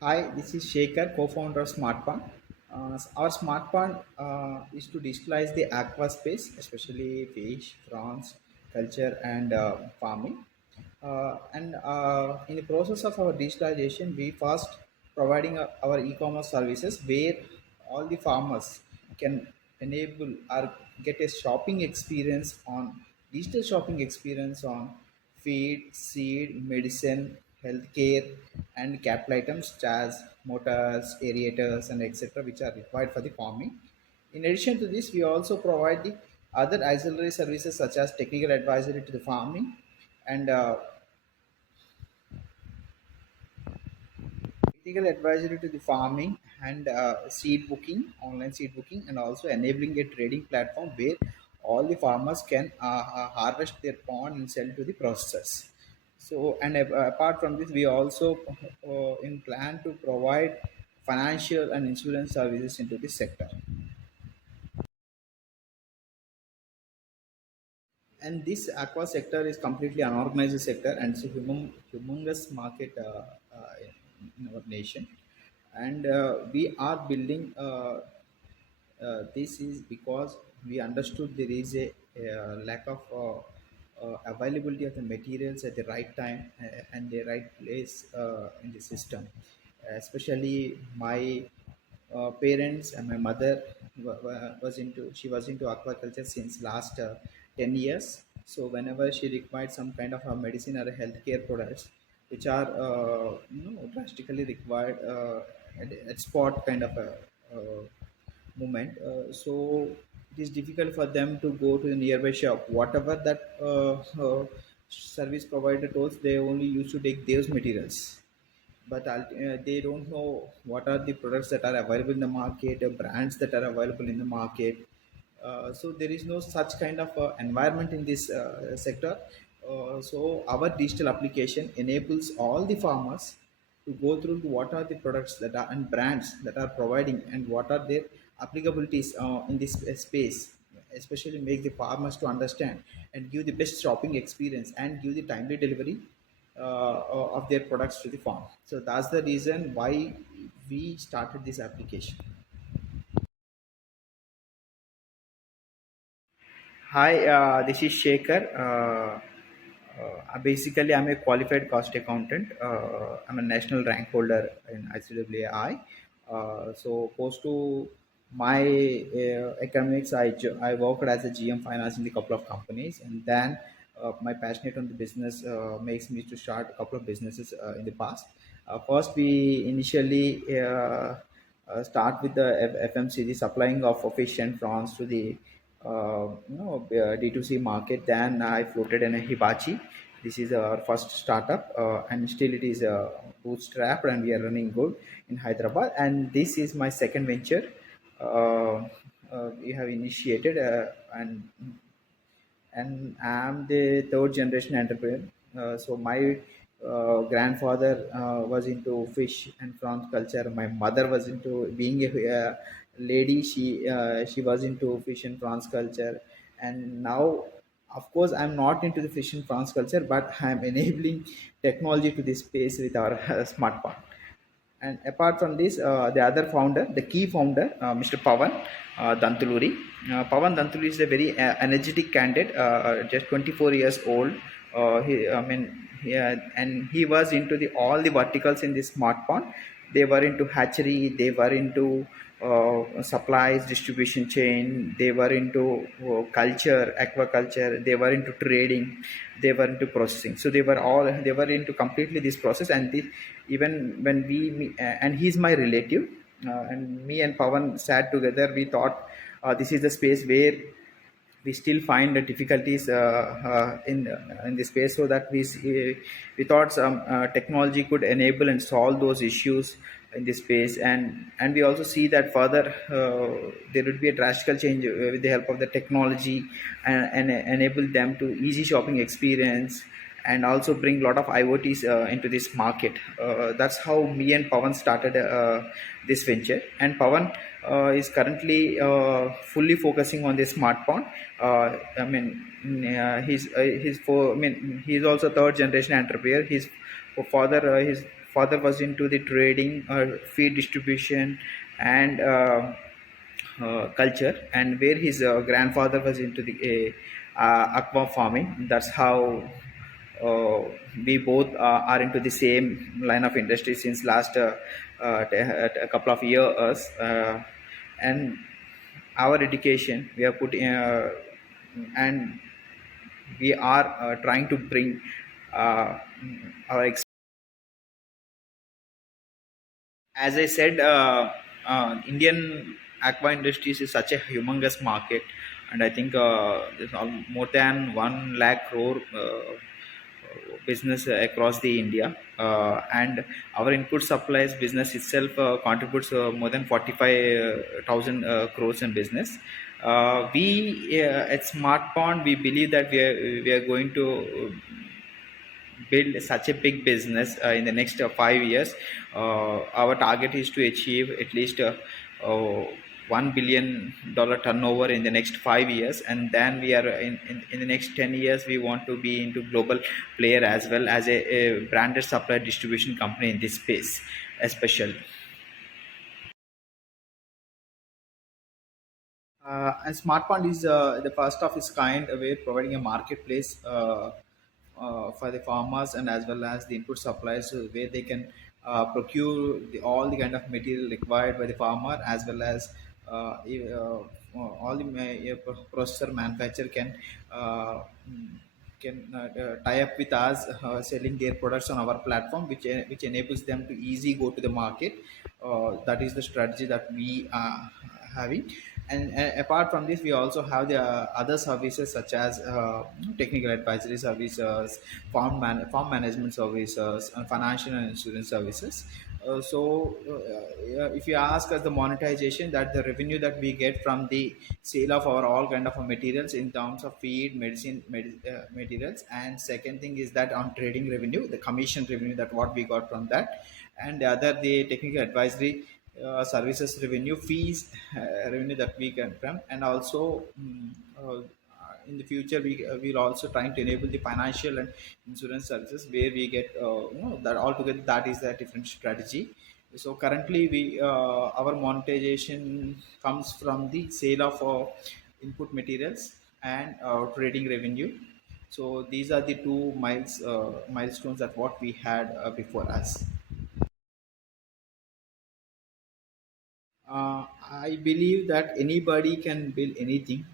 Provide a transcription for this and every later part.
Hi, this is Shekhar, co-founder of SmartPond. Our SmartPond is to digitalize the aqua space, especially fish, prawns, culture, and farming. And in the process of our digitalization, we first providing our e-commerce services where all the farmers can enable or get a shopping experience on digital shopping experience on feed, seed, medicine, healthcare, and capital items such as motors, aerators, and etc., which are required for the farming. In addition to this, we also provide the other auxiliary services such as technical advisory to the farming and technical advisory to the farming and seed booking, online seed booking, and also enabling a trading platform where all the farmers can harvest their pond and sell to the processors. So, and apart from this, we also in plan to provide financial and insurance services into this sector. And this aqua sector is completely unorganized sector and it's a humongous market in our nation. And we are building this is because we understood there is a lack of availability of the materials at the right time and the right place in the system. Especially my parents and my mother was into aquaculture since last 10 years. So whenever she required some kind of a medicine or a healthcare products which are drastically required at spot kind of a movement. So it is difficult for them to go to the nearby shop. Whatever that service provider told, they only used to take those materials. But they don't know what are the products that are available in the market, brands that are available in the market. So there is no such kind of environment in this sector. So our digital application enables all the farmers to go through to what are the products that are and brands that are providing and what are their applicabilities in this space, especially make the farmers to understand and give the best shopping experience and give the timely delivery of their products to the farm. So that's the reason why we started this application. Hi, this is Shekhar. Basically, I'm a qualified cost accountant. I'm a national rank holder in ICWAI. So, post to my economics, I worked as a GM finance in a couple of companies, and then my passionate on the business makes me to start a couple of businesses in the past. First, we initially start with the FMCG supplying of fish and prawns to the D2C market. Then I floated in a Hibachi. This is our first startup, and still it is bootstrapped, and we are running good in Hyderabad. And this is my second venture. We have initiated, and I'm the third generation entrepreneur. So my grandfather was into fish and prawns culture. My mother was into being a lady. She was into fish and prawns culture, and now, of course, I'm not into the fish and prawns culture, but I'm enabling technology to this space with our smart part. And apart from this, the other founder, the key founder, Mr. Pavan Dantuluri. Pavan Dantuluri is a very energetic candidate, just 24 years old. And he was into the all the verticals in this smart pond. They were into hatchery, they were into supplies, distribution chain, they were into culture, aquaculture, they were into trading, they were into processing. So they were into completely this process. And even when and he's my relative, and me and Pavan sat together, we thought this is the space where we still find the difficulties in this space, so that we thought some technology could enable and solve those issues in this space. And we also see that further there would be a drastic change with the help of the technology, and enable them to easy shopping experience, and also bring a lot of IoTs into this market. That's how me and Pavan started this venture. And Pavan is currently fully focusing on this smartphone. He's also third generation entrepreneur. His father, his father was into the trading or feed distribution and culture, and where his grandfather was into the aqua farming. That's how uh, we both are into the same line of industry since last a couple of years, and our education we have put in, and we are trying to bring uh, our as I said, Indian aqua industries is such a humongous market, and I think there's more than 1 lakh crore business across the India, and our input supplies business itself contributes more than 45,000 crores in business. We at Smart Pond we believe that we are going to build such a big business in the next 5 years. Our target is to achieve at least uh, $1 billion turnover in the next 5 years, and then we are in the next 10 years we want to be into global player as well as a branded supply distribution company in this space especially. And SmartPond is the first of its kind, where providing a marketplace for the farmers and as well as the input suppliers, where they can procure all the kind of material required by the farmer, as well as all the processor manufacturer uh, mm, can tie up with us, selling their products on our platform, which enables them to easy go to the market. That is the strategy that we are having. And apart from this, we also have the other services such as technical advisory services, farm management services, and financial and insurance services. If you ask us the monetization, that the revenue that we get from the sale of our all kind of materials in terms of feed, medicine, materials, and second thing is that on trading revenue, the commission revenue, that what we got from that, and the other the technical advisory services revenue fees, revenue that we get from, and also in the future we will also trying to enable the financial and insurance services, where we get that altogether, that is a different strategy. So currently we our monetization comes from the sale of input materials and trading revenue. So these are the two milestones that what we had before us. I believe that anybody can build anything.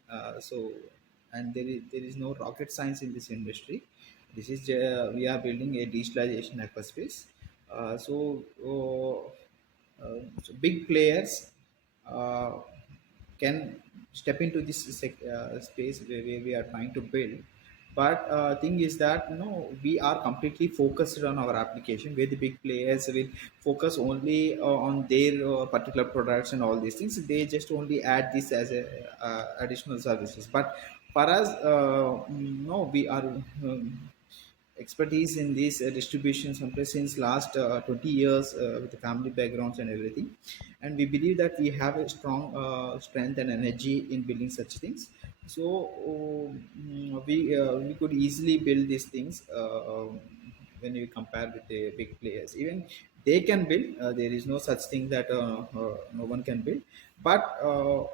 And there is no rocket science in this industry. This is we are building a digitalization hyperspace. So big players uh, can step into this space where we are trying to build. But thing is that we are completely focused on our application, where the big players will focus only on their particular products and all these things. They just only add this as a additional services. But for us, no, we are expertise in these distribution centers since last 20 years, with the family backgrounds and everything, and we believe that we have a strong strength and energy in building such things. So we could easily build these things when we compare with the big players. Even they can build, there is no such thing that no one can build. But uh,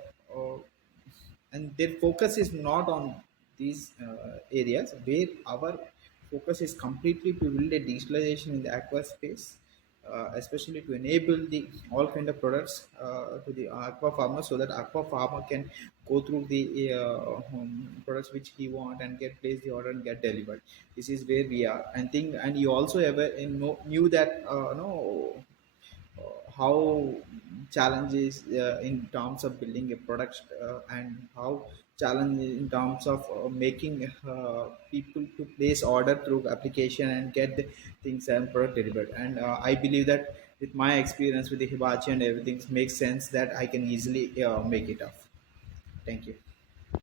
and their focus is not on these areas, where our focus is completely to build a digitalization in the aqua space, especially to enable the all kind of products to the aqua farmer, so that aqua farmer can go through the products which he want and get place the order and get delivered. This is where we are, and think, and you also ever knew that no how challenges in terms of building a product, and how challenge in terms of making people to place order through application and get the things and product delivered. And I believe that with my experience with the Hibachi and everything makes sense that I can easily make it up. Thank you.